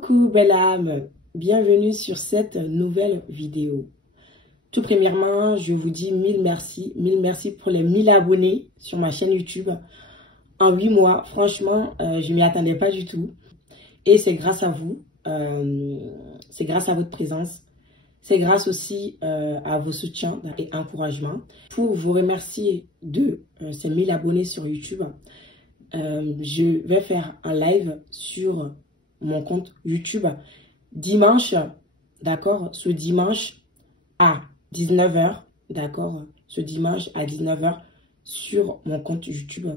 Coucou belle âme, bienvenue sur cette nouvelle vidéo. Tout premièrement, je vous dis mille merci pour les 1000 abonnés sur ma chaîne YouTube. En 8 mois, franchement, je m'y attendais pas du tout. Et c'est grâce à vous, c'est grâce à votre présence, c'est grâce aussi à vos soutiens et encouragements. Pour vous remercier de ces 1000 abonnés sur YouTube, je vais faire un live sur mon compte YouTube dimanche, d'accord, ce dimanche à 19 h, d'accord, ce dimanche à 19 h sur mon compte YouTube,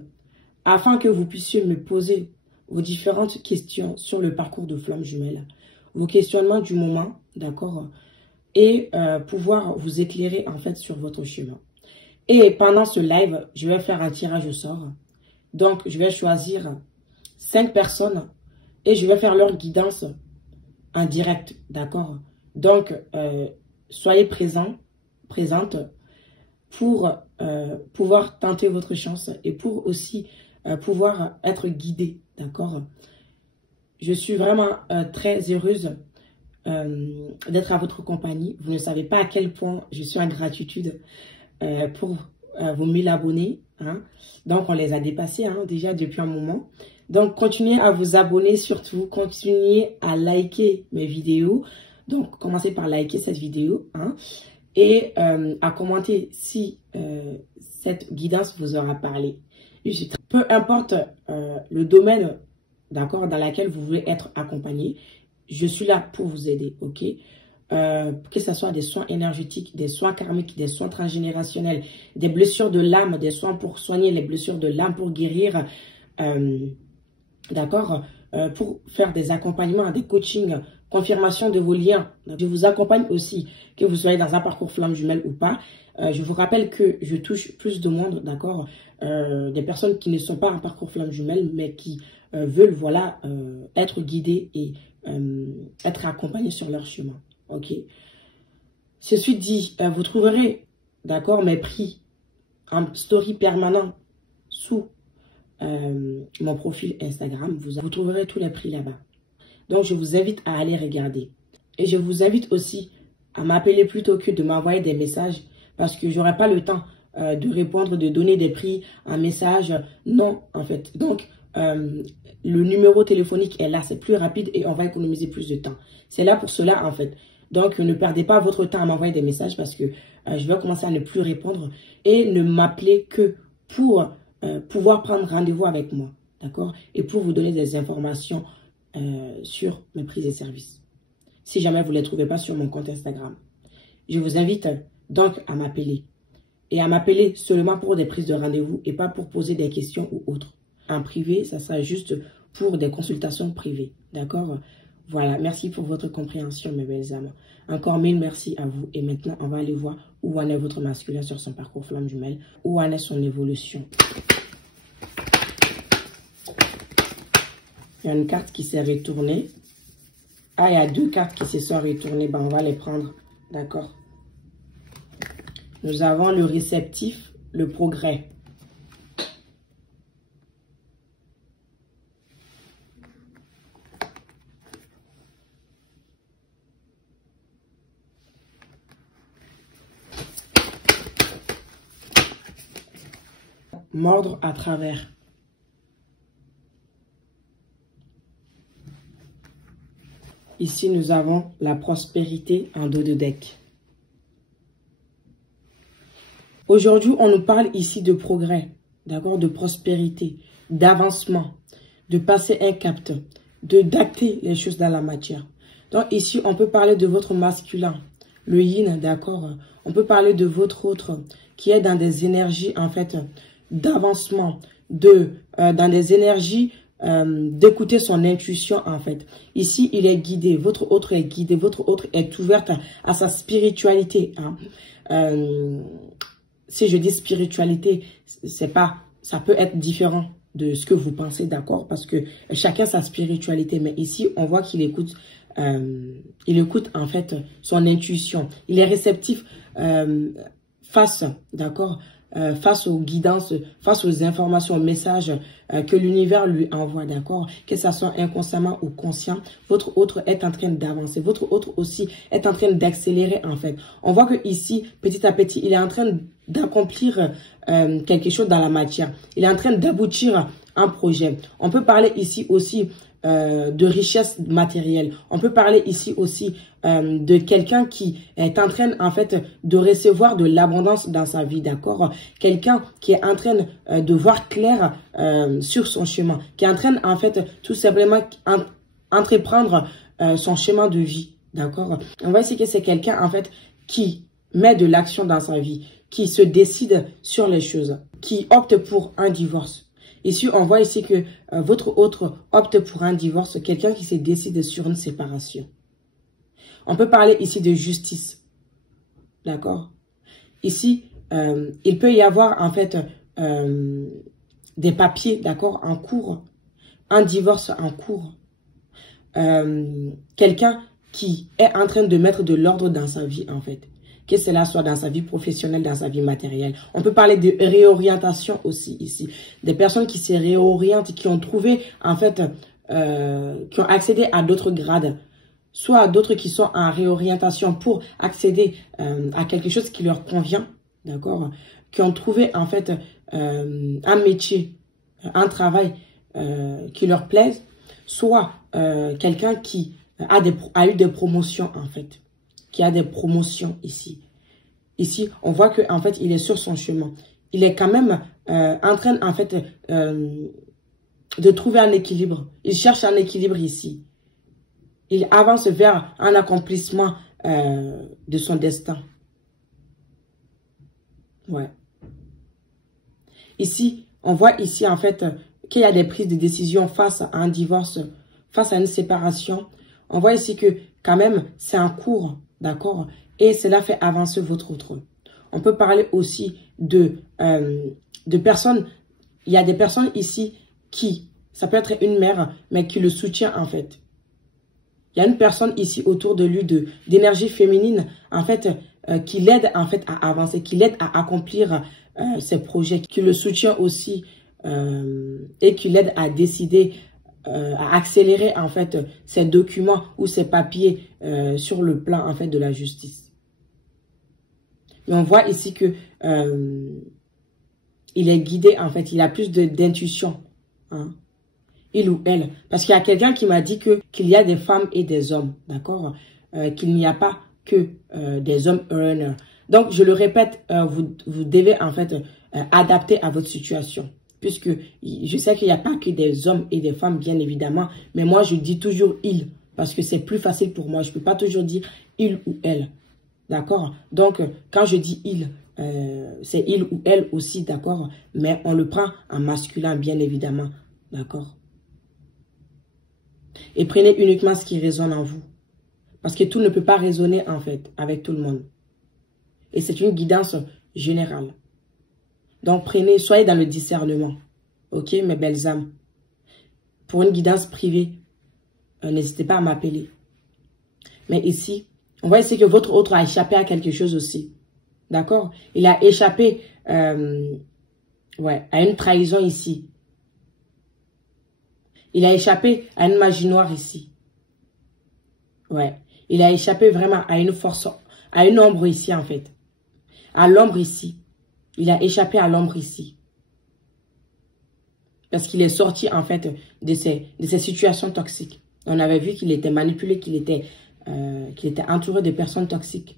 afin que vous puissiez me poser vos différentes questions sur le parcours de Flamme Jumelle, vos questionnements du moment, d'accord, et pouvoir vous éclairer en fait sur votre chemin. Et pendant ce live, je vais faire un tirage au sort. Donc, je vais choisir 5 personnes et je vais faire leur guidance en direct, d'accord? Donc, soyez présents, présentes pour pouvoir tenter votre chance et pour aussi pouvoir être guidés, d'accord? Je suis vraiment très heureuse d'être à votre compagnie. Vous ne savez pas à quel point je suis en gratitude pour vos 1000 abonnés. Hein. Donc, on les a dépassés déjà depuis un moment. Donc, continuez à vous abonner surtout. Continuez à liker mes vidéos. Donc, commencez par liker cette vidéo. Hein, et à commenter si cette guidance vous aura parlé. Peu importe le domaine, d'accord, dans lequel vous voulez être accompagné, je suis là pour vous aider, ok? Que ce soit des soins énergétiques, des soins karmiques, des soins transgénérationnels, des blessures de l'âme, des soins pour soigner les blessures de l'âme, pour guérir, d'accord, pour faire des accompagnements, des coachings, confirmation de vos liens. Je vous accompagne aussi, que vous soyez dans un parcours Flamme Jumelle ou pas. Je vous rappelle que je touche plus de monde, d'accord, des personnes qui ne sont pas en parcours Flamme Jumelle, mais qui veulent, voilà, être guidées et être accompagnées sur leur chemin. Ok. Ceci dit, vous trouverez, d'accord, mes prix en story permanent sous mon profil Instagram. Vous trouverez tous les prix là-bas. Donc, je vous invite à aller regarder. Et je vous invite aussi à m'appeler plutôt que de m'envoyer des messages parce que j'aurai pas le temps de répondre, de donner des prix en message. Non, en fait. Donc, le numéro téléphonique est là. C'est plus rapide et on va économiser plus de temps. C'est là pour cela, en fait. Donc, ne perdez pas votre temps à m'envoyer des messages parce que je vais commencer à ne plus répondre et ne m'appeler que pour pouvoir prendre rendez-vous avec moi, d'accord? Et pour vous donner des informations sur mes prix et services. Si jamais vous ne les trouvez pas sur mon compte Instagram. Je vous invite donc à m'appeler. Et à m'appeler seulement pour des prises de rendez-vous et pas pour poser des questions ou autres. En privé, ça sera juste pour des consultations privées, d'accord? Voilà, merci pour votre compréhension, mes belles âmes. Encore 1000 merci à vous. Et maintenant, on va aller voir où en est votre masculin sur son parcours Flamme Jumelle, où en est son évolution. Il y a une carte qui s'est retournée. Ah, il y a 2 cartes qui se sont retournées. Ben, on va les prendre, d'accord? Nous avons le réceptif, le progrès. Mordre à travers. Ici, nous avons la prospérité en dos de deck. Aujourd'hui, on nous parle ici de progrès, d'accord, de prospérité, d'avancement, de passer un cap, d'acter les choses dans la matière. Donc ici, on peut parler de votre masculin, le yin, d'accord. On peut parler de votre autre qui est dans des énergies, en fait, d'avancement, dans des énergies d'écouter son intuition, en fait. Ici, il est guidé, votre autre est guidé, votre autre est ouverte à sa spiritualité. Hein. Si je dis spiritualité, c'est pas, ça peut être différent de ce que vous pensez, d'accord, parce que chacun sa spiritualité. Mais ici, on voit qu'il écoute, en fait son intuition. Il est réceptif face, d'accord, face aux guidances, face aux informations, aux messages que l'univers lui envoie, d'accord? Que ça soit inconsciemment ou conscient, votre autre est en train d'avancer. Votre autre aussi est en train d'accélérer, en fait. On voit que ici, petit à petit, il est en train d'accomplir quelque chose dans la matière. Il est en train d'aboutir un projet. On peut parler ici aussi de richesse matérielle. On peut parler ici aussi de quelqu'un qui est en train, en fait, de recevoir de l'abondance dans sa vie, d'accord? Quelqu'un qui est en train de voir clair sur son chemin, qui est en train, en fait, tout simplement entreprendre son chemin de vie, d'accord? On voit ici que c'est quelqu'un, en fait, qui met de l'action dans sa vie, qui se décide sur les choses, qui opte pour un divorce. Ici, on voit ici que votre autre opte pour un divorce, quelqu'un qui se décide sur une séparation. On peut parler ici de justice, d'accord? Ici, il peut y avoir en fait des papiers, d'accord, en cours, un divorce en cours. Quelqu'un qui est en train de mettre de l'ordre dans sa vie, en fait. Que cela soit dans sa vie professionnelle, dans sa vie matérielle. On peut parler de réorientation aussi ici. Des personnes qui se réorientent, qui ont trouvé, en fait, qui ont accédé à d'autres grades. Soit à d'autres qui sont en réorientation pour accéder à quelque chose qui leur convient, d'accord? Qui ont trouvé, en fait, un métier, un travail qui leur plaise. Soit quelqu'un qui a eu des promotions, en fait. Qui a des promotions ici. Ici, on voit que en fait, il est sur son chemin. Il est quand même en train, en fait, de trouver un équilibre. Il cherche un équilibre ici. Il avance vers un accomplissement de son destin. Ouais. Ici, on voit ici, en fait, qu'il y a des prises de décision face à un divorce, face à une séparation. On voit ici que, quand même, c'est en cours. D'accord? Et cela fait avancer votre autre. On peut parler aussi de personnes. Il y a des personnes ici qui, ça peut être une mère, mais qui le soutient en fait. Il y a une personne ici autour de lui d'énergie féminine, en fait, qui l'aide en fait à avancer, qui l'aide à accomplir ses projets, qui le soutient aussi et qui l'aide à décider à accélérer en fait ces documents ou ces papiers sur le plan en fait de la justice. Et on voit ici que il est guidé en fait, il a plus d'intuition, hein, il ou elle. Parce qu'il y a quelqu'un qui m'a dit qu'il y a des femmes et des hommes, d'accord, qu'il n'y a pas que des hommes earners. Donc je le répète, vous devez en fait adapter à votre situation. Puisque je sais qu'il n'y a pas que des hommes et des femmes, bien évidemment. Mais moi, je dis toujours « il ». Parce que c'est plus facile pour moi. Je ne peux pas toujours dire « il » ou « elle ». D'accord? Donc, quand je dis « il », c'est « il » ou « elle » aussi, d'accord? Mais on le prend en masculin, bien évidemment. D'accord? Et prenez uniquement ce qui résonne en vous. Parce que tout ne peut pas résonner, en fait, avec tout le monde. Et c'est une guidance générale. Donc, soyez dans le discernement. Ok, mes belles âmes. Pour une guidance privée, n'hésitez pas à m'appeler. Mais ici, on voit ici que votre autre a échappé à quelque chose aussi. D'accord? Il a échappé à une trahison ici. Il a échappé à une magie noire ici. Ouais. Il a échappé vraiment à une force, à une ombre ici en fait. À l'ombre ici. Il a échappé à l'ombre ici. Parce qu'il est sorti, en fait, de ces situations toxiques. On avait vu qu'il était manipulé, qu'il était entouré de personnes toxiques.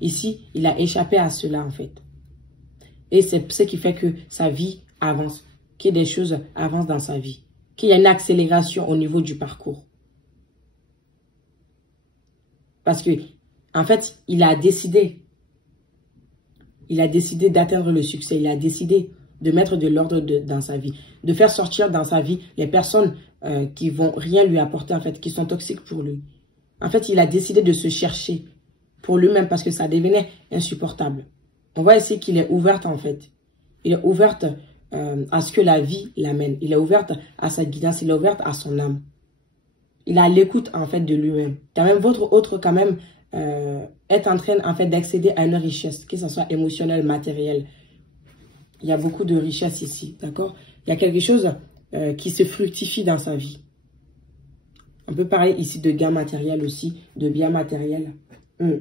Ici, il a échappé à cela, en fait. Et c'est ce qui fait que sa vie avance. Que des choses avancent dans sa vie. Qu'il y a une accélération au niveau du parcours. Parce que, en fait, il a décidé. Il a décidé d'atteindre le succès. Il a décidé de mettre de l'ordre dans sa vie. De faire sortir dans sa vie les personnes qui vont rien lui apporter, en fait, qui sont toxiques pour lui. En fait, il a décidé de se chercher pour lui-même parce que ça devenait insupportable. On voit ici qu'il est ouvert, en fait. Il est ouvert à ce que la vie l'amène. Il est ouvert à sa guidance. Il est ouvert à son âme. Il a l'écoute, en fait, de lui-même. Quand même, votre autre, quand même, est en train, en fait, d'accéder à une richesse, que ce soit émotionnelle, matérielle. Il y a beaucoup de richesse ici, d'accord? Il y a quelque chose qui se fructifie dans sa vie. On peut parler ici de gain matériel aussi, de bien matériel. On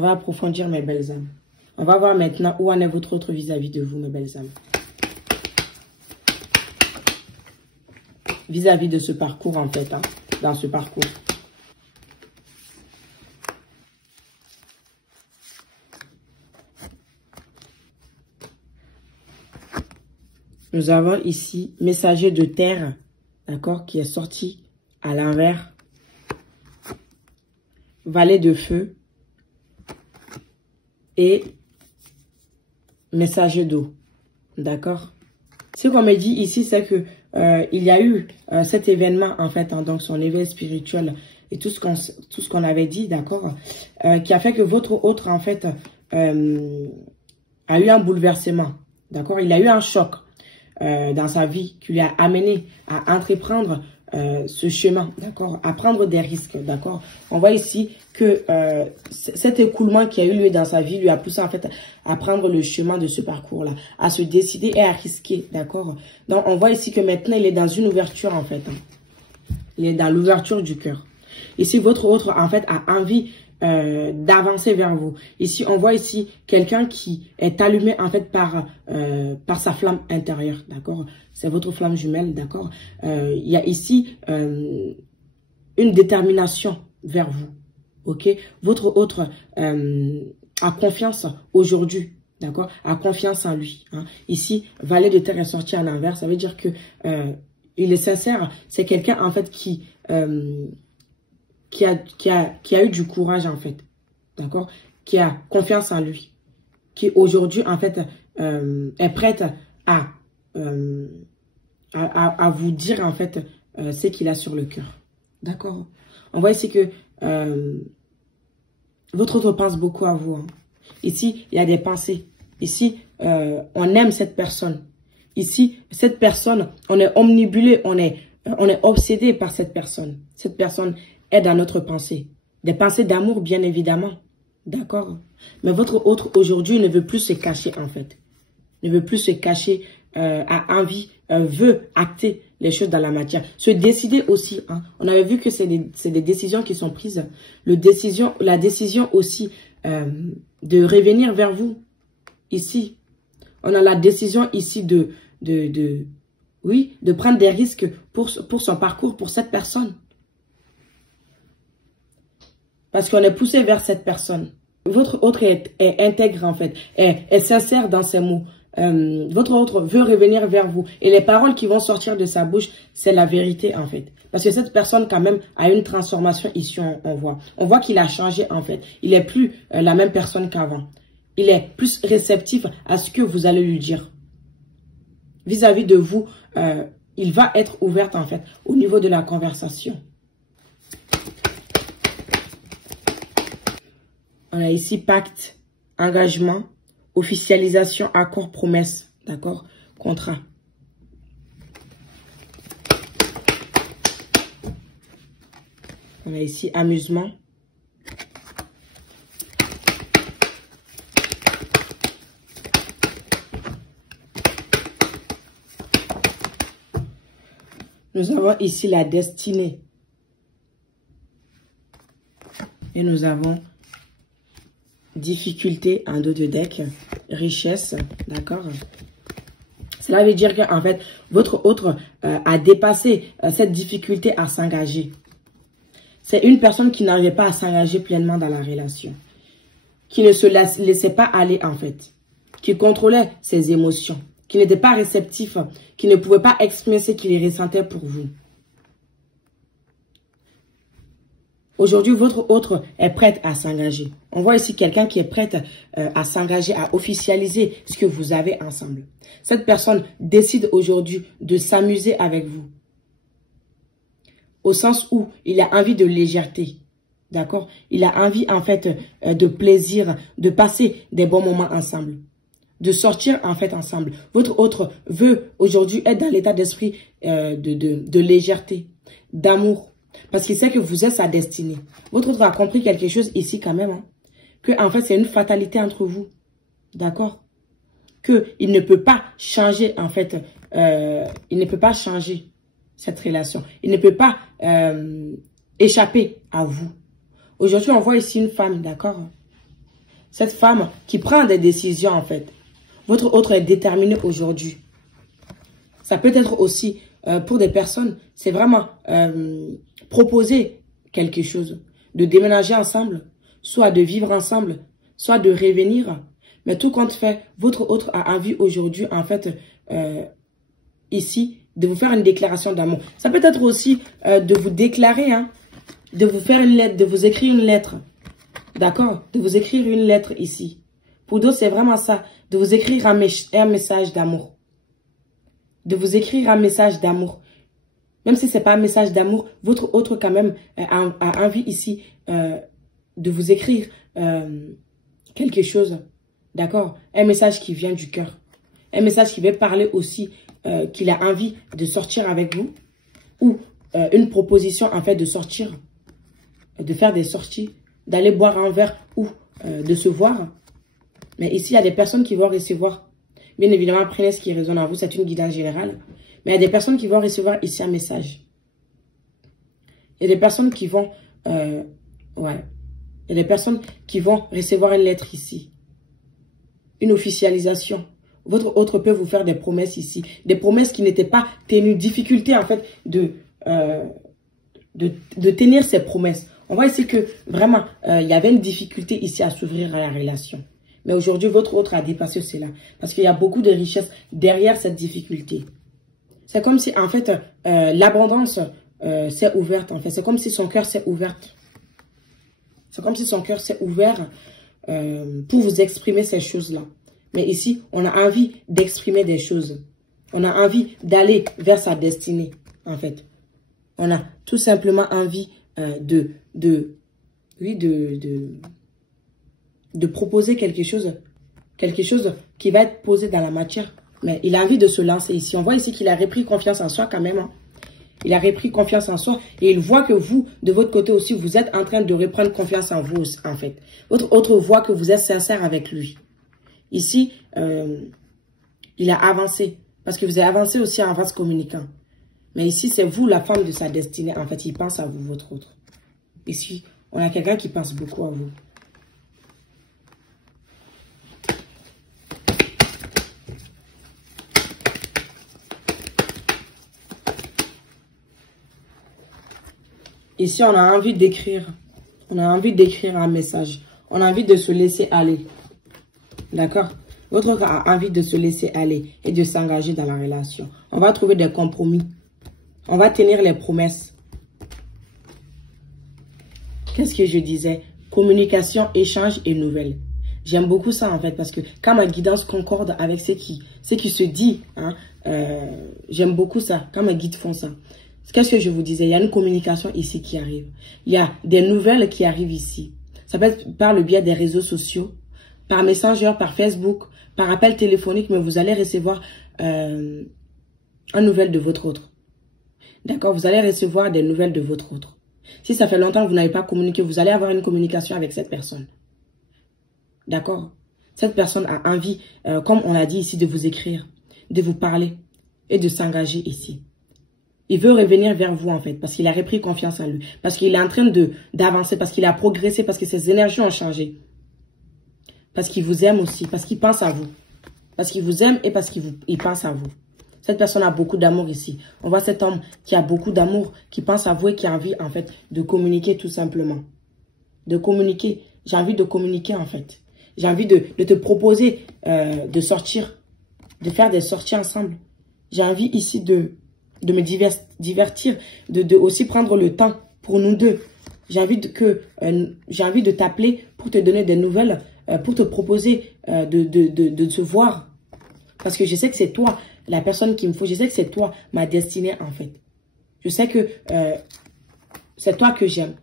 va approfondir, mes belles âmes. On va voir maintenant où en est votre autre vis-à-vis de vous, mes belles âmes. Vis-à-vis de ce parcours, en fait, hein, dans ce parcours. Nous avons ici messager de terre, d'accord, qui est sorti à l'envers. Valet de feu et messager d'eau, d'accord. Ce qu'on me dit ici, c'est que il y a eu cet événement, en fait, hein, donc son éveil spirituel et tout ce qu'on avait dit, d'accord, qui a fait que votre autre, en fait, a eu un bouleversement, d'accord. Il a eu un choc dans sa vie qui lui a amené à entreprendre ce chemin, d'accord, à prendre des risques, d'accord. On voit ici que cet écoulement qui a eu lieu dans sa vie lui a poussé en fait à prendre le chemin de ce parcours-là, à se décider et à risquer, d'accord. Donc on voit ici que maintenant il est dans une ouverture en fait, hein. Il est dans l'ouverture du cœur. Ici votre autre en fait a envie d'avancer vers vous. Ici, on voit ici quelqu'un qui est allumé en fait par sa flamme intérieure, d'accord. C'est votre flamme jumelle, d'accord. Il y a ici une détermination vers vous, ok. Votre autre a confiance aujourd'hui, d'accord, a confiance en lui, hein. Ici, valet de terre est sorti en envers, ça veut dire que il est sincère. C'est quelqu'un en fait qui a eu du courage, en fait, d'accord, qui a confiance en lui, qui aujourd'hui, en fait, est prête à vous dire, en fait, ce qu'il a sur le cœur, d'accord. On voit ici que votre autre pense beaucoup à vous, hein. Ici, il y a des pensées. Ici, on aime cette personne. Ici, cette personne, on est omnibulé, on est obsédé par cette personne. Cette personne est dans notre pensée. Des pensées d'amour, bien évidemment. D'accord? Mais votre autre, aujourd'hui, ne veut plus se cacher, en fait. Ne veut plus se cacher, a envie, veut acter les choses dans la matière. Se décider aussi, hein. On avait vu que c'est des décisions qui sont prises. La décision aussi de revenir vers vous. Ici, on a la décision ici de prendre des risques pour son parcours, pour cette personne. Parce qu'on est poussé vers cette personne. Votre autre est intègre, en fait, est sincère dans ses mots. Votre autre veut revenir vers vous. Et les paroles qui vont sortir de sa bouche, c'est la vérité, en fait. Parce que cette personne, quand même, a une transformation ici, on voit. On voit qu'il a changé, en fait. Il n'est plus la même personne qu'avant. Il est plus réceptif à ce que vous allez lui dire. Vis-à-vis de vous, il va être ouvert, en fait, au niveau de la conversation. On a ici pacte, engagement, officialisation, accord, promesse, d'accord, contrat. On a ici amusement. Nous avons ici la destinée. Et nous avons difficulté en dos de deck, richesse, d'accord. Cela veut dire qu'en fait, votre autre a dépassé cette difficulté à s'engager. C'est une personne qui n'arrivait pas à s'engager pleinement dans la relation, qui ne se laissait pas aller en fait, qui contrôlait ses émotions, qui n'était pas réceptif, qui ne pouvait pas exprimer ce qu'il ressentait pour vous. Aujourd'hui, votre autre est prête à s'engager. On voit ici quelqu'un qui est prête à s'engager, à officialiser ce que vous avez ensemble. Cette personne décide aujourd'hui de s'amuser avec vous. Au sens où il a envie de légèreté. D'accord? Il a envie en fait de plaisir, de passer des bons moments ensemble. De sortir en fait ensemble. Votre autre veut aujourd'hui être dans l'état d'esprit de légèreté, d'amour. Parce qu'il sait que vous êtes sa destinée. Votre autre a compris quelque chose ici quand même. Hein, que en fait c'est une fatalité entre vous. D'accord? qu'il ne peut pas changer, en fait, il ne peut pas changer cette relation. Il ne peut pas échapper à vous. Aujourd'hui, on voit ici une femme, d'accord? Cette femme qui prend des décisions, en fait. Votre autre est déterminé aujourd'hui. Ça peut être aussi, pour des personnes, c'est vraiment proposer quelque chose. De déménager ensemble, soit de vivre ensemble, soit de revenir. Mais tout compte fait, votre autre a envie aujourd'hui, en fait, ici, de vous faire une déclaration d'amour. Ça peut être aussi de vous déclarer, hein, de vous faire une lettre, de vous écrire une lettre. D'accord? De vous écrire une lettre ici. Pour d'autres, c'est vraiment ça. De vous écrire un message d'amour. De vous écrire un message d'amour. Même si ce n'est pas un message d'amour, votre autre quand même a envie ici de vous écrire quelque chose. D'accord? Un message qui vient du cœur. Un message qui veut parler aussi qu'il a envie de sortir avec vous. Ou une proposition en fait de sortir, de faire des sorties, d'aller boire un verre ou de se voir. Mais ici, il y a des personnes qui vont recevoir. Bien évidemment, prenez ce qui résonne à vous, c'est une guidance générale. Mais il y a des personnes qui vont recevoir ici un message. Il y a des personnes qui vont... Il y a des personnes qui vont recevoir une lettre ici. Une officialisation. Votre autre peut vous faire des promesses ici. Des promesses qui n'étaient pas tenues. Difficulté en fait de tenir ces promesses. On voit ici que vraiment, il y avait une difficulté ici à s'ouvrir à la relation. Mais aujourd'hui, votre autre a dépassé cela. Parce qu'il y a beaucoup de richesse derrière cette difficulté. C'est comme si, en fait, l'abondance s'est ouverte. En fait, c'est comme si son cœur s'est ouvert. C'est comme si son cœur s'est ouvert pour vous exprimer ces choses-là. Mais ici, on a envie d'exprimer des choses. On a envie d'aller vers sa destinée, en fait. On a tout simplement envie de proposer quelque chose qui va être posé dans la matière. Mais il a envie de se lancer ici. On voit ici qu'il a repris confiance en soi quand même. Hein. Il a repris confiance en soi et il voit que vous, de votre côté aussi, vous êtes en train de reprendre confiance en vous, en fait. Votre autre voit que vous êtes sincère avec lui. Ici, il a avancé parce que vous avez avancé aussi en vase communicant. Mais ici, c'est vous la femme de sa destinée. En fait, il pense à vous, votre autre. Ici, on a quelqu'un qui pense beaucoup à vous. Ici, on a envie d'écrire. On a envie d'écrire un message. On a envie de se laisser aller. D'accord? Votre autre a envie de se laisser aller et de s'engager dans la relation. On va trouver des compromis. On va tenir les promesses. Qu'est-ce que je disais? Communication, échange et nouvelles. J'aime beaucoup ça en fait parce que quand ma guidance concorde avec ce qui se dit, hein, j'aime beaucoup ça, quand mes guides font ça. Qu'est-ce que je vous disais? Il y a une communication ici qui arrive. Il y a des nouvelles qui arrivent ici. Ça peut être par le biais des réseaux sociaux, par Messenger, par Facebook, par appel téléphonique, mais vous allez recevoir une nouvelle de votre autre. D'accord? Vous allez recevoir des nouvelles de votre autre. Si ça fait longtemps que vous n'avez pas communiqué, vous allez avoir une communication avec cette personne. D'accord? Cette personne a envie, comme on l'a dit ici, de vous écrire, de vous parler et de s'engager ici. Il veut revenir vers vous en fait, parce qu'il a repris confiance en lui, parce qu'il est en train d'avancer, parce qu'il a progressé, parce que ses énergies ont changé. Parce qu'il vous aime aussi, parce qu'il pense à vous. Parce qu'il vous aime et parce qu'il pense à vous. Cette personne a beaucoup d'amour ici. On voit cet homme qui a beaucoup d'amour, qui pense à vous et qui a envie en fait de communiquer tout simplement. De communiquer. J'ai envie de communiquer en fait. J'ai envie de te proposer de sortir, de faire des sorties ensemble. J'ai envie ici de me divertir, de aussi prendre le temps pour nous deux. J'ai envie de t'appeler pour te donner des nouvelles, pour te proposer de se voir. Parce que je sais que c'est toi la personne qu'il me faut. Je sais que c'est toi ma destinée en fait. Je sais que c'est toi que j'aime.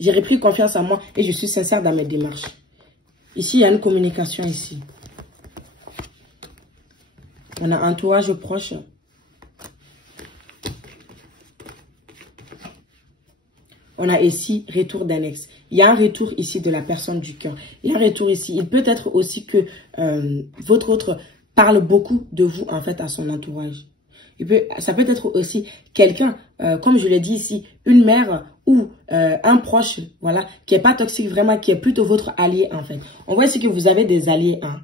J'ai repris confiance en moi et je suis sincère dans mes démarches. Ici, il y a une communication ici. On a un entourage proche. on a ici retour d'un ex. Il y a un retour ici de la personne du cœur. Il y a un retour ici. Il peut être aussi que votre autre parle beaucoup de vous, en fait, à son entourage. Ça peut être aussi quelqu'un, comme je l'ai dit ici, une mère ou un proche, voilà, qui est pas toxique vraiment, qui est plutôt votre allié, en fait. On voit ici que vous avez des alliés, hein.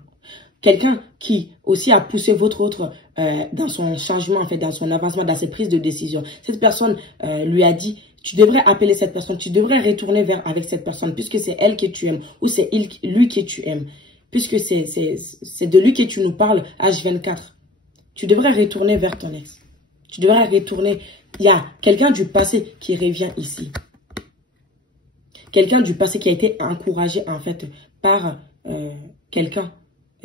Quelqu'un qui aussi a poussé votre autre dans son changement, en fait, dans son avancement, dans ses prises de décision. Cette personne lui a dit, tu devrais appeler cette personne, tu devrais retourner avec cette personne, puisque c'est elle que tu aimes, ou c'est lui que tu aimes, puisque c'est de lui que tu nous parles, H24. Tu devrais retourner vers ton ex. Tu devrais retourner. Il y a quelqu'un du passé qui revient ici. Quelqu'un du passé qui a été encouragé, en fait, par quelqu'un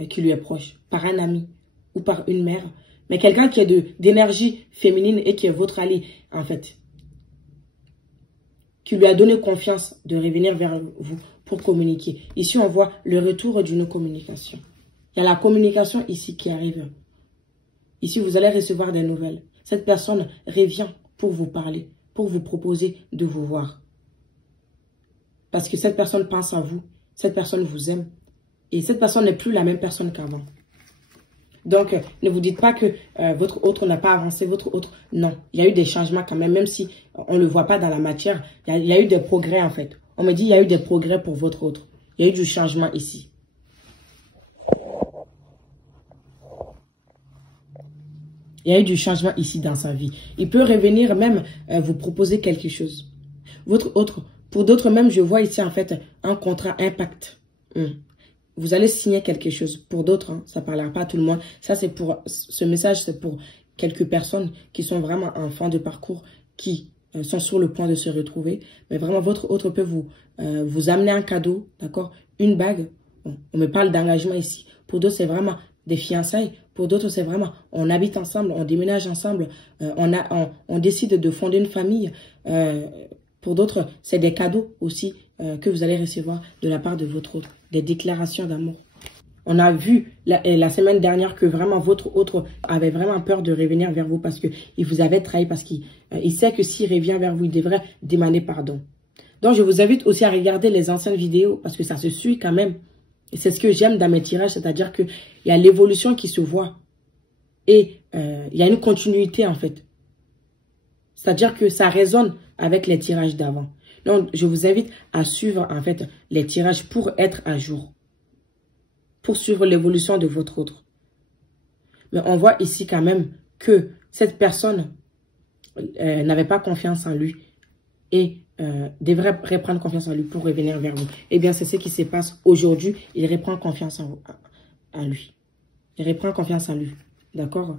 qui lui est proche, par un ami ou par une mère. Mais quelqu'un qui est d'énergie féminine et qui est votre allié, en fait. Qui lui a donné confiance de revenir vers vous pour communiquer. Ici, on voit le retour d'une communication. Il y a la communication ici qui arrive. Ici, vous allez recevoir des nouvelles. Cette personne revient pour vous parler, pour vous proposer de vous voir. Parce que cette personne pense à vous, cette personne vous aime. Et cette personne n'est plus la même personne qu'avant. Donc, ne vous dites pas que votre autre n'a pas avancé, votre autre... Non, il y a eu des changements quand même, même si on ne le voit pas dans la matière. Il y a eu des progrès en fait. On me dit il y a eu des progrès pour votre autre. Il y a eu du changement ici. Il y a eu du changement ici dans sa vie. Il peut revenir même vous proposer quelque chose. Votre autre, pour d'autres même, je vois ici en fait un contrat impact. Vous allez signer quelque chose. Pour d'autres, hein, ça ne parlera pas à tout le monde. Ça, c'est pour ce message, c'est pour quelques personnes qui sont vraiment en fin de parcours, qui sont sur le point de se retrouver. Mais vraiment, votre autre peut vous amener un cadeau, d'accord? Une bague. Bon, on me parle d'engagement ici. Pour d'autres, c'est vraiment des fiançailles. Pour d'autres, c'est vraiment, on habite ensemble, on déménage ensemble, on décide de fonder une famille. Pour d'autres, c'est des cadeaux aussi que vous allez recevoir de la part de votre autre, des déclarations d'amour. On a vu la semaine dernière que vraiment votre autre avait vraiment peur de revenir vers vous parce qu'il vous avait trahi, parce qu'il sait que s'il revient vers vous, il devrait demander pardon. Donc, je vous invite aussi à regarder les anciennes vidéos parce que ça se suit quand même. Et c'est ce que j'aime dans mes tirages, c'est-à-dire qu'il y a l'évolution qui se voit. Et il y a une continuité en fait. C'est-à-dire que ça résonne avec les tirages d'avant. Donc, je vous invite à suivre en fait les tirages pour être à jour. Pour suivre l'évolution de votre autre. Mais on voit ici quand même que cette personne n'avait pas confiance en lui. Et devrait reprendre confiance en lui pour revenir vers vous. Eh bien, c'est ce qui se passe aujourd'hui. Il reprend confiance en lui. Il reprend confiance en lui. D'accord?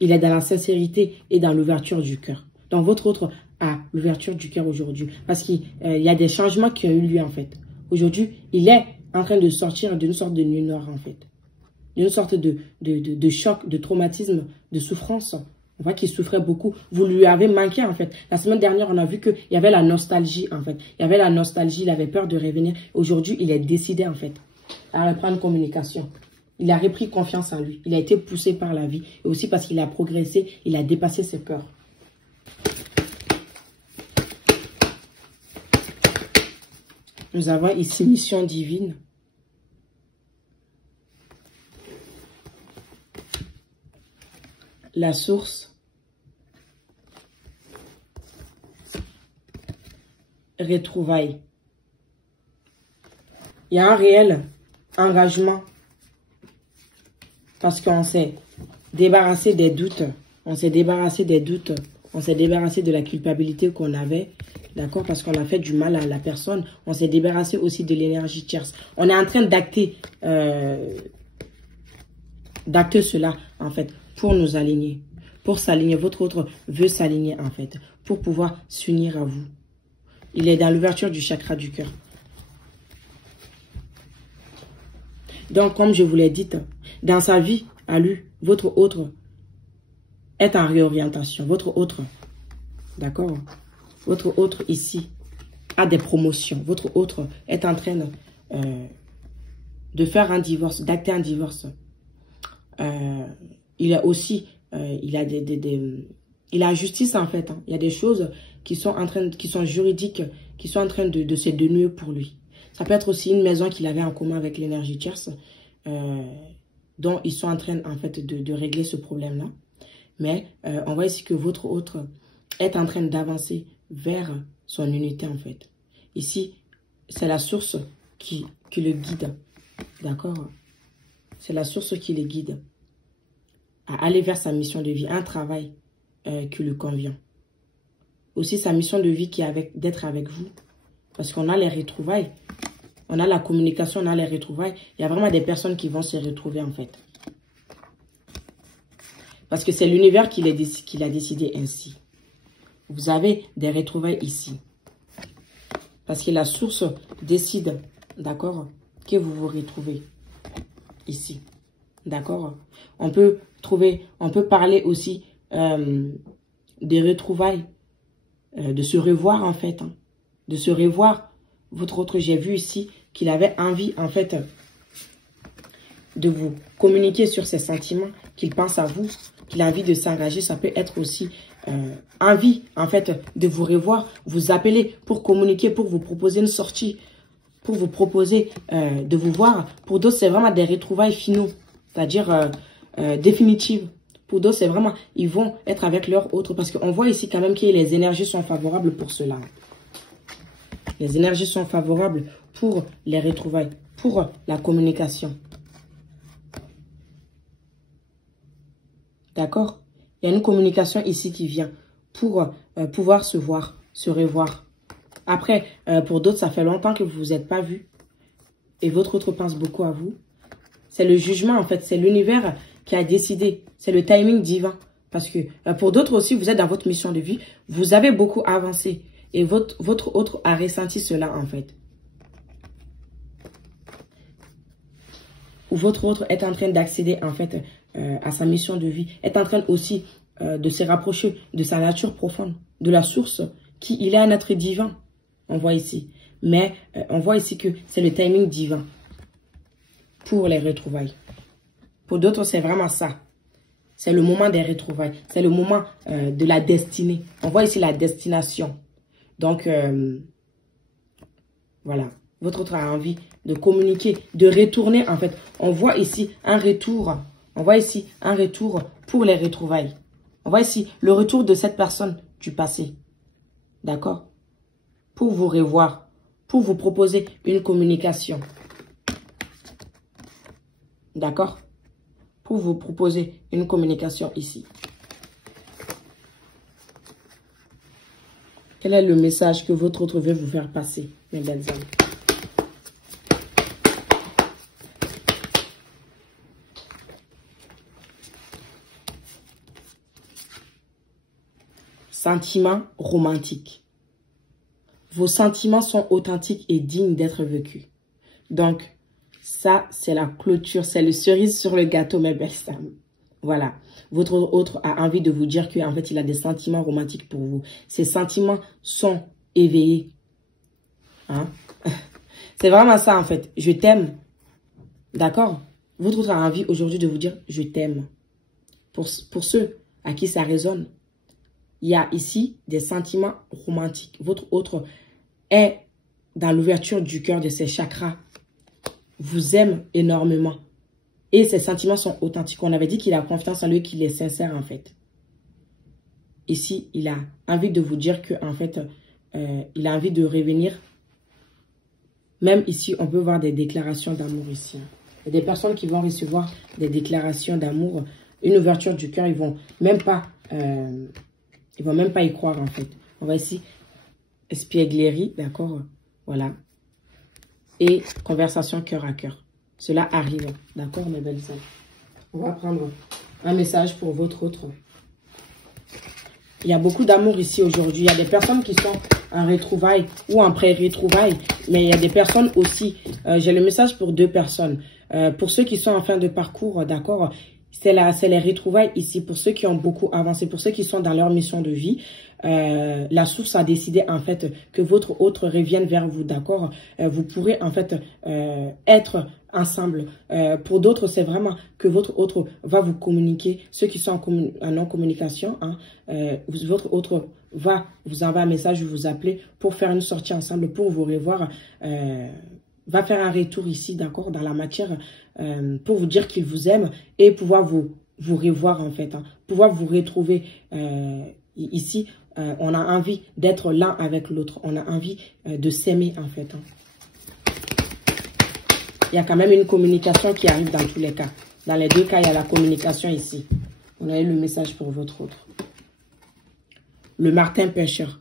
Il est dans la sincérité et dans l'ouverture du cœur. Donc, votre autre a l'ouverture du cœur aujourd'hui. Parce qu'il y a des changements qui ont eu lieu, en fait. Aujourd'hui, il est en train de sortir d'une sorte de nuit noire, en fait. D'une sorte de choc, de traumatisme, de souffrance. On voit qu'il souffrait beaucoup. Vous lui avez manqué, en fait. La semaine dernière, on a vu qu'il y avait la nostalgie, en fait. Il y avait la nostalgie, il avait peur de revenir. Aujourd'hui, il est décidé, en fait, à reprendre communication. Il a repris confiance en lui. Il a été poussé par la vie. Et aussi parce qu'il a progressé, il a dépassé ses peurs. Nous avons ici mission divine. La source. Retrouvailles. Il y a un réel engagement parce qu'on s'est débarrassé des doutes. On s'est débarrassé des doutes. On s'est débarrassé de la culpabilité qu'on avait. D'accord? Parce qu'on a fait du mal à la personne. On s'est débarrassé aussi de l'énergie tierce. On est en train d'acter cela, en fait, pour nous aligner. Pour s'aligner. Votre autre veut s'aligner, en fait, pour pouvoir s'unir à vous. Il est dans l'ouverture du chakra du cœur. Donc, comme je vous l'ai dit, dans sa vie, à lui, votre autre est en réorientation. Votre autre, d'accord? Votre autre ici a des promotions. Votre autre est en train de faire un divorce, d'acter un divorce. Il a aussi, il a justice en fait. Hein. Il y a des choses qui sont juridiques, qui sont en train de se dénouer pour lui. Ça peut être aussi une maison qu'il avait en commun avec l'énergie tierce, dont ils sont en train, en fait, de régler ce problème-là. Mais on voit ici que votre autre est en train d'avancer vers son unité, en fait. Ici, c'est la source qui le guide. D'accord? C'est la source qui le guide à aller vers sa mission de vie, un travail qui lui convient. Aussi, sa mission de vie qui est d'être avec vous. Parce qu'on a les retrouvailles. On a la communication, on a les retrouvailles. Il y a vraiment des personnes qui vont se retrouver, en fait. Parce que c'est l'univers qui l'a décidé ainsi. Vous avez des retrouvailles ici. Parce que la source décide, d'accord, que vous vous retrouvez ici. D'accord? On peut parler aussi des retrouvailles, de se revoir, en fait. Hein, de se revoir. Votre autre, j'ai vu ici qu'il avait envie, en fait, de vous communiquer sur ses sentiments, qu'il pense à vous, qu'il a envie de s'engager. Ça peut être aussi envie, en fait, de vous revoir, vous appeler pour communiquer, pour vous proposer une sortie, pour vous proposer de vous voir. Pour d'autres, c'est vraiment des retrouvailles finaux, c'est-à-dire définitives. Pour d'autres, c'est vraiment, ils vont être avec leur autre, parce qu'on voit ici quand même que les énergies sont favorables pour cela. Les énergies sont favorables pour les retrouvailles, pour la communication. D'accord? Il y a une communication ici qui vient pour pouvoir se voir, se revoir. Après, pour d'autres, ça fait longtemps que vous ne vous êtes pas vus et votre autre pense beaucoup à vous. C'est le jugement, en fait. C'est l'univers qui a décidé. C'est le timing divin. Parce que pour d'autres aussi, vous êtes dans votre mission de vie. Vous avez beaucoup avancé. Et votre autre a ressenti cela, en fait. Ou votre autre est en train d'accéder, en fait, à sa mission de vie. Est en train aussi de se rapprocher de sa nature profonde, de la source, il est un être divin. On voit ici. Mais on voit ici que c'est le timing divin pour les retrouvailles. Pour d'autres, c'est vraiment ça. C'est le moment des retrouvailles. C'est le moment de la destinée. On voit ici la destination. Donc, voilà. Votre autre a envie de communiquer, de retourner, en fait. On voit ici un retour. On voit ici un retour pour les retrouvailles. On voit ici le retour de cette personne du passé. D'accord? Pour vous revoir. Pour vous proposer une communication. D'accord? Pour vous proposer une communication ici. Quel est le message que votre autre veut vous faire passer, mes belles âmes? Sentiments romantiques. Vos sentiments sont authentiques et dignes d'être vécus. Donc, ça, c'est la clôture, c'est le cerise sur le gâteau, mes belles âmes. Voilà. Votre autre a envie de vous dire qu'en fait, il a des sentiments romantiques pour vous. Ces sentiments sont éveillés. Hein? C'est vraiment ça, en fait. Je t'aime. D'accord? Votre autre a envie aujourd'hui de vous dire « je t'aime ». Pour ceux à qui ça résonne, il y a ici des sentiments romantiques. Votre autre est dans l'ouverture du cœur de ses chakras. Vous aime énormément. Et ses sentiments sont authentiques. On avait dit qu'il a confiance en lui, qu'il est sincère, en fait. Ici, il a envie de vous dire que, en fait, il a envie de revenir. Même ici, on peut voir des déclarations d'amour ici. Il y a des personnes qui vont recevoir des déclarations d'amour, une ouverture du cœur, ils vont même pas y croire, en fait. On va ici, espièglerie, d'accord? Voilà. Et conversation cœur à cœur. Cela arrive, d'accord, mes belles âmes? On va prendre un message pour votre autre. Il y a beaucoup d'amour ici aujourd'hui. Il y a des personnes qui sont en retrouvailles ou en pré-retrouvailles. Mais il y a des personnes aussi. J'ai le message pour deux personnes. Pour ceux qui sont en fin de parcours, d'accord, c'est les retrouvailles ici. Pour ceux qui ont beaucoup avancé, pour ceux qui sont dans leur mission de vie, la source a décidé en fait que votre autre revienne vers vous, d'accord? Vous pourrez en fait être ensemble. Pour d'autres, c'est vraiment que votre autre va vous communiquer. Ceux qui sont en non-communication, hein, votre autre va vous envoyer un message, vous appeler pour faire une sortie ensemble, pour vous revoir. Va faire un retour ici, d'accord, dans la matière, pour vous dire qu'il vous aime et pouvoir vous revoir en fait, hein, pouvoir vous retrouver ici. On a envie d'être l'un avec l'autre, on a envie de s'aimer en fait. Hein. Il y a quand même une communication qui arrive dans tous les cas. Dans les deux cas, il y a la communication ici. On a eu le message pour votre autre. Le Martin pêcheur.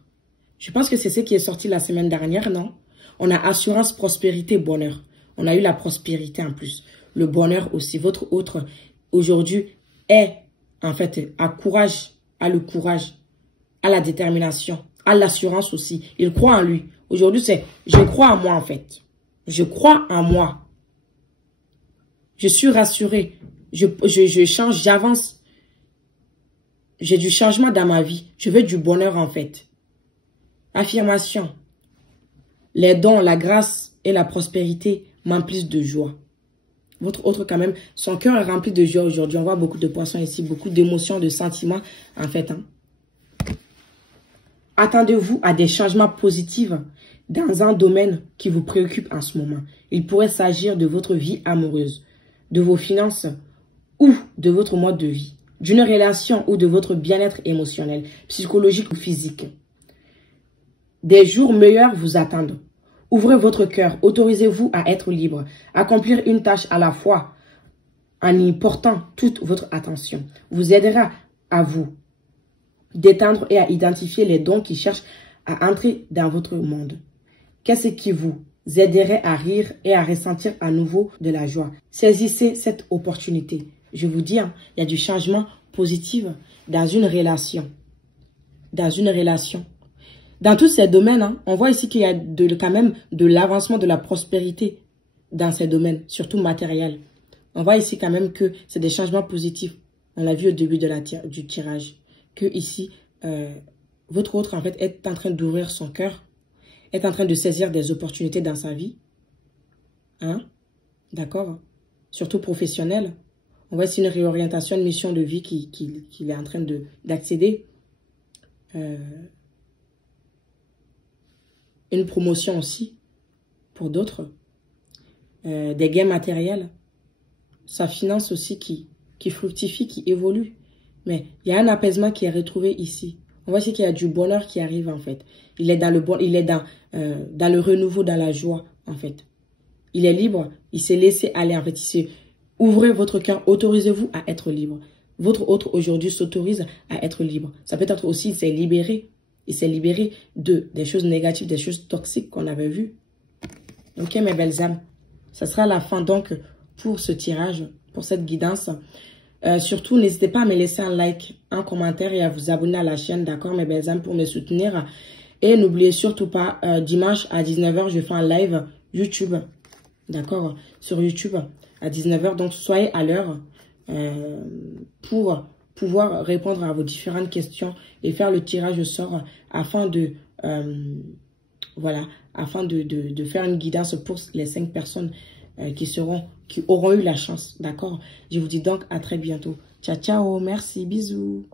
Je pense que c'est ce qui est sorti la semaine dernière, non? On a assurance, prospérité, bonheur. On a eu la prospérité en plus. Le bonheur aussi. Votre autre, aujourd'hui, est, en fait, a le courage, a la détermination, a l'assurance aussi. Il croit en lui. Aujourd'hui, c'est, je crois en moi, en fait. Je crois en moi. Je suis rassurée. Je change, j'avance. J'ai du changement dans ma vie. Je veux du bonheur, en fait. Affirmation. Les dons, la grâce et la prospérité m'emplissent de joie. Votre autre, quand même, son cœur est rempli de joie aujourd'hui. On voit beaucoup de poissons ici, beaucoup d'émotions, de sentiments, en fait. Hein. Attendez-vous à des changements positifs dans un domaine qui vous préoccupe en ce moment. Il pourrait s'agir de votre vie amoureuse, de vos finances ou de votre mode de vie, d'une relation ou de votre bien-être émotionnel, psychologique ou physique. Des jours meilleurs vous attendent. Ouvrez votre cœur, autorisez-vous à être libre, accomplir une tâche à la fois en y portant toute votre attention. Vous aidera à vous détendre et à identifier les dons qui cherchent à entrer dans votre monde. Qu'est-ce qui vous aiderait à rire et à ressentir à nouveau de la joie? Saisissez cette opportunité. Je vous dis, hein, il y a du changement positif dans une relation. Dans une relation. Dans tous ces domaines, hein, on voit ici qu'il y a quand même de l'avancement de la prospérité dans ces domaines, surtout matériel. On voit ici quand même que c'est des changements positifs. On l'a vu au début du tirage. Que ici, votre autre en fait est en train d'ouvrir son cœur, est en train de saisir des opportunités dans sa vie. Hein? D'accord? Surtout professionnelle. On voit ici une réorientation, une mission de vie qu'il est en train d'accéder. Une promotion aussi, pour d'autres. Des gains matériels. Sa finance aussi qui fructifie, qui évolue. Mais il y a un apaisement qui est retrouvé ici. On voit ici qu'il y a du bonheur qui arrive en fait. Il est dans le bon, il est dans le renouveau, dans la joie en fait. Il est libre, il s'est laissé aller en fait. Ouvrez votre cœur, autorisez-vous à être libre. Votre autre aujourd'hui s'autorise à être libre. Ça peut être aussi, il s'est libéré. Il s'est libéré des choses négatives, des choses toxiques qu'on avait vues. Ok mes belles âmes. Ça sera la fin donc pour ce tirage, pour cette guidance. Surtout, n'hésitez pas à me laisser un like, un commentaire et à vous abonner à la chaîne, d'accord, mes belles âmes, pour me soutenir. Et n'oubliez surtout pas, dimanche à 19 h, je fais un live YouTube, d'accord, sur YouTube à 19 h. Donc, soyez à l'heure pour pouvoir répondre à vos différentes questions et faire le tirage au sort afin de, afin de faire une guidance pour les 5 personnes qui auront eu la chance, d'accord? Je vous dis donc à très bientôt. Ciao, ciao, merci, bisous.